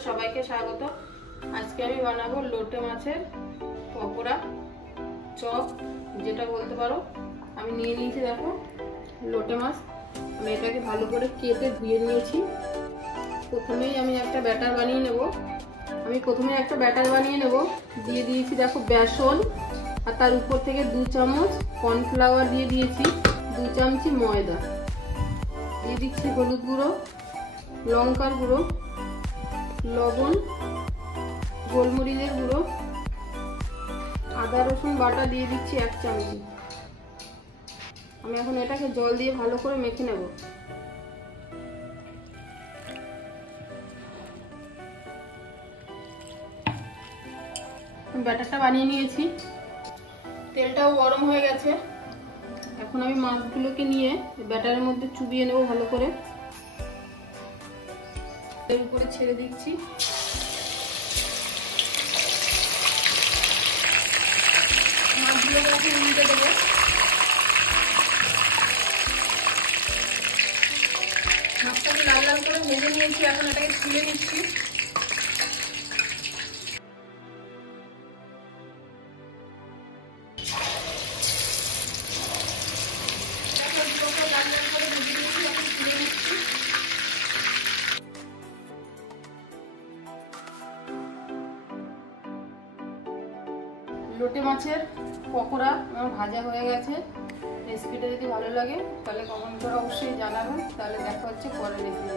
আপনাদের সবাইকে স্বাগত। আজকে আমি বানাবো লোটে মাছের পকোড়া, চপ যেটা বলতে পারো। আমি নিয়ে নিয়েছি, দেখো লোটে মাছ। আমি এটাকে ভালো করে কেটে ধুয়ে নিয়েছি। প্রথমেই আমি একটা ব্যাটার বানিয়ে নেব। দিয়ে দিয়েছি দেখো বেসন, আর তার উপর থেকে 2 চামচ কর্নফ্লাওয়ার দিয়ে দিয়েছি, 2 চামচি ময়দা দিয়ে দিচ্ছি, হলুদ গুঁড়ো, লঙ্কার গুঁড়ো, লবণ, গোলমরিচের গুঁড়ো, আদা রসুন বাটা দিয়ে দিচ্ছি 1 চামচ। আমি এখন এটাকে জল দিয়ে ভালো করে মেখে নেব। ব্যাটারটা বানিয়ে নিয়েছি, তেলটাও গরম হয়ে গেছে। এখন আমি মাছগুলোকে নিয়ে ব্যাটারের মধ্যে চুবিয়ে নেব ভালো করে। এর উপরে ছেড়ে দিচ্ছি। মাছগুলোকে এখন উল্টে দেবো। মাছটাকে লাল লাল করে ভেজে নিয়েছি, এখন এটাকে তুলে নিচ্ছি। লোটে মাছের পকোড়া আমার ভাজা হয়ে গেছে। রেসিপিটা যদি ভালো লাগে তাহলে কমেন্ট করে অবশ্যই জানাবেন। তাহলে দেখা হচ্ছে পরের রেসিপি।